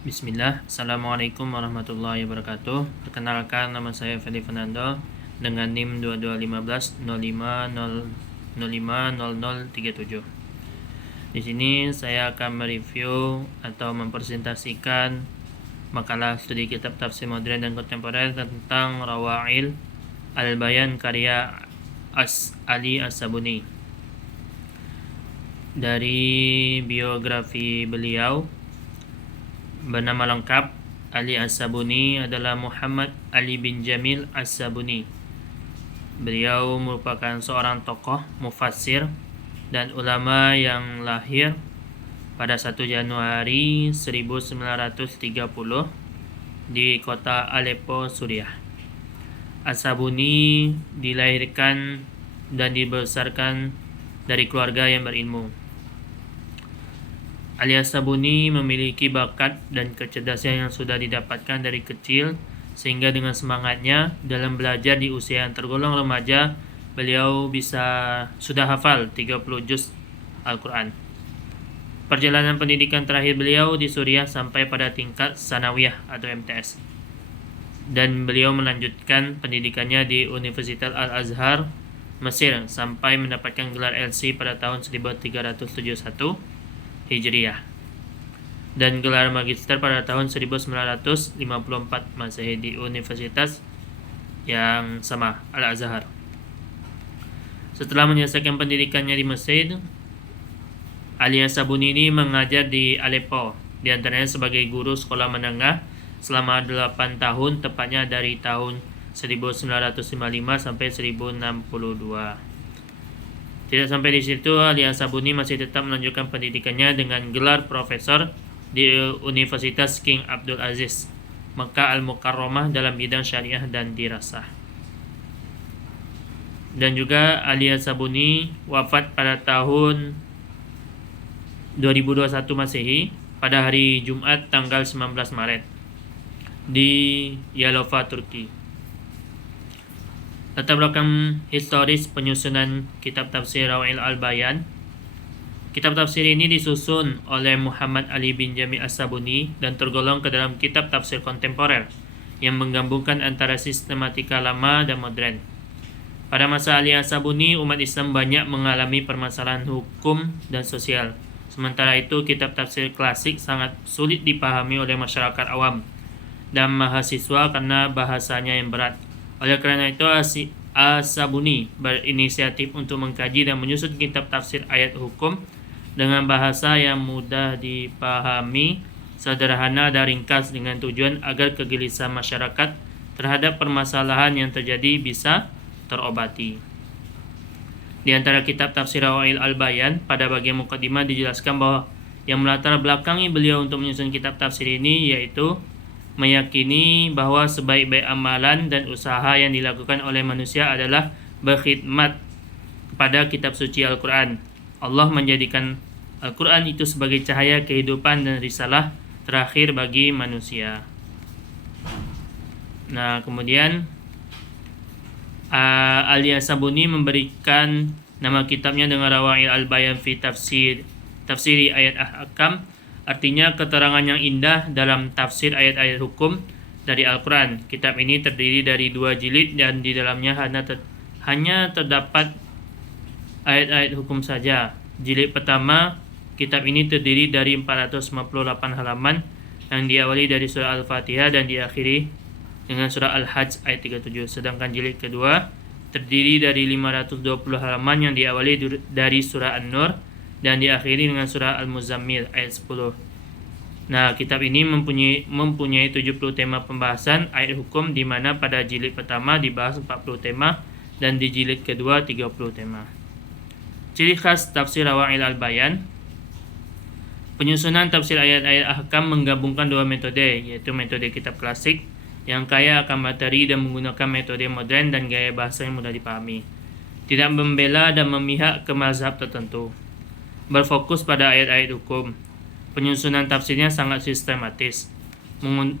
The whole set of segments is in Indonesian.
Bismillah, Assalamualaikum warahmatullahi wabarakatuh. Perkenalkan, nama saya Feli Fernando dengan NIM 2215050037. Di sini saya akan mereview atau mempresentasikan makalah studi kitab tafsir modern dan kontemporer tentang Rawa'il Al-Bayan karya Ali As-Sabuni. Dari biografi beliau, bernama lengkap Ali As-Sabuni adalah Muhammad Ali bin Jamil As-Sabuni. Beliau merupakan seorang tokoh mufassir dan ulama yang lahir pada 1 Januari 1930 di kota Aleppo, Suriah. As-Sabuni dilahirkan dan dibesarkan dari keluarga yang berilmu. Ali As-Sabuni memiliki bakat dan kecerdasan yang sudah didapatkan dari kecil, sehingga dengan semangatnya dalam belajar di usia yang tergolong remaja, beliau sudah hafal 30 juz Al-Quran. Perjalanan pendidikan terakhir beliau di Suriah sampai pada tingkat sanawiyah atau MTS. Dan beliau melanjutkan pendidikannya di Universitas Al-Azhar, Mesir, sampai mendapatkan gelar LC pada tahun 1371 Hijriah dan gelar magister pada tahun 1954 Masehi di Universitas yang sama, Al-Azhar. Setelah menyelesaikan pendidikannya di Mesir, Ali As-Sabuni ini mengajar di Aleppo, di antaranya sebagai guru sekolah menengah selama 8 tahun, tepatnya dari tahun 1955 sampai 1062. Tidak sampai di situ, Ali As-Sabuni masih tetap melanjutkan pendidikannya dengan gelar profesor di Universitas King Abdul Aziz, Makkah Al-Mukarramah dalam bidang syariah dan dirasah. Dan juga Ali As-Sabuni wafat pada tahun 2021 Masehi pada hari Jumat tanggal 19 Maret di Yalova, Turki. Latar belakang historis penyusunan kitab tafsir Rawa'il Al-Bayan. Kitab tafsir ini disusun oleh Muhammad Ali bin Jamil As-Sabuni dan tergolong ke dalam kitab tafsir kontemporer yang menggabungkan antara sistematika lama dan modern. Pada masa Ali As-Sabuni, umat Islam banyak mengalami permasalahan hukum dan sosial. Sementara itu, kitab tafsir klasik sangat sulit dipahami oleh masyarakat awam dan mahasiswa karena bahasanya yang berat. Oleh kerana itu, As-Sabuni berinisiatif untuk mengkaji dan menyusun kitab tafsir ayat hukum dengan bahasa yang mudah dipahami, sederhana dan ringkas, dengan tujuan agar kegelisahan masyarakat terhadap permasalahan yang terjadi bisa terobati. Di antara kitab tafsir Rawa'il Al-Bayan, pada bagian mukadimah dijelaskan bahwa yang melatar belakangi beliau untuk menyusun kitab tafsir ini yaitu meyakini bahwa sebaik-baik amalan dan usaha yang dilakukan oleh manusia adalah berkhidmat kepada kitab suci Al-Quran. Allah menjadikan Al-Quran itu sebagai cahaya kehidupan dan risalah terakhir bagi manusia. Nah, kemudian Ali As-Sabuni memberikan nama kitabnya dengan Rawa'il Al-Bayan fi tafsiri ayat ahkam. Artinya keterangan yang indah dalam tafsir ayat-ayat hukum dari Al-Quran. Kitab ini terdiri dari 2 jilid dan di dalamnya hanya terdapat ayat-ayat hukum saja. Jilid pertama kitab ini terdiri dari 458 halaman yang diawali dari surah Al-Fatihah dan diakhiri dengan surah Al-Hajj ayat 37. Sedangkan jilid kedua terdiri dari 520 halaman yang diawali dari surah An-Nur dan diakhiri dengan surah Al-Muzammil ayat 10. Nah, kitab ini mempunyai 70 tema pembahasan ayat hukum, di mana pada jilid pertama dibahas 40 tema dan di jilid kedua 30 tema. Ciri khas tafsir Rawa'il Al-Bayan. Penyusunan tafsir ayat-ayat ahkam menggabungkan 2 metode, yaitu metode kitab klasik yang kaya akan materi dan menggunakan metode modern dan gaya bahasa yang mudah dipahami. Tidak membela dan memihak ke mazhab tertentu. Berfokus pada ayat-ayat hukum. Penyusunan tafsirnya sangat sistematis,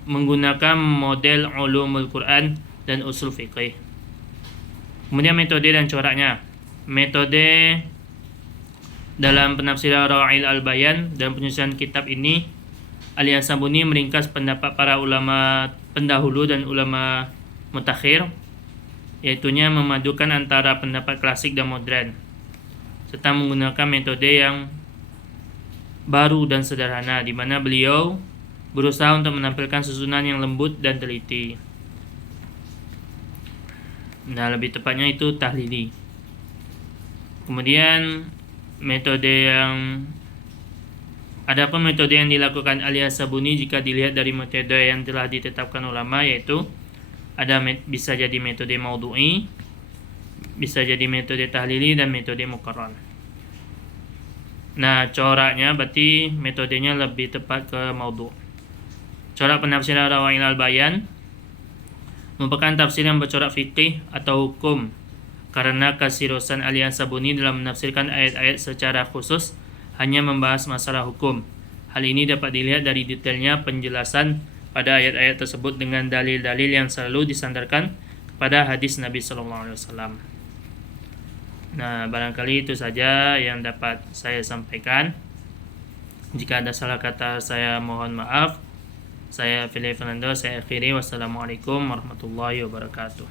menggunakan model ulumul Quran dan usul fiqih. Kemudian metode dan coraknya. Metode dalam penafsiran Rawa'il Al-Bayan dan penyusunan kitab ini Al-Sabuni meringkas pendapat para ulama pendahulu dan ulama mutakhir, yaitunya memadukan antara pendapat klasik dan modern, serta menggunakan metode yang baru dan sederhana, di mana beliau berusaha untuk menampilkan susunan yang lembut dan teliti. Nah, lebih tepatnya itu tahlili. Kemudian adapun metode yang dilakukan Al-Sabuni jika dilihat dari metode yang telah ditetapkan ulama, yaitu bisa jadi metode maudhu'i, bisa jadi metode tahlili, dan metode muqarrar. Nah, coraknya berarti metodenya lebih tepat ke maudhu'. Corak penafsiran Rawa'il al-Bayan merupakan tafsir yang bercorak fikih atau hukum, karena keseriusan Al-Sabuni dalam menafsirkan ayat-ayat secara khusus hanya membahas masalah hukum. Hal ini dapat dilihat dari detailnya penjelasan pada ayat-ayat tersebut dengan dalil-dalil yang selalu disandarkan kepada hadis Nabi SAW. Nah, barangkali itu saja yang dapat saya sampaikan. Jika ada salah kata, saya mohon maaf. Saya Philip Fernando, saya akhiri. Wassalamualaikum warahmatullahi wabarakatuh.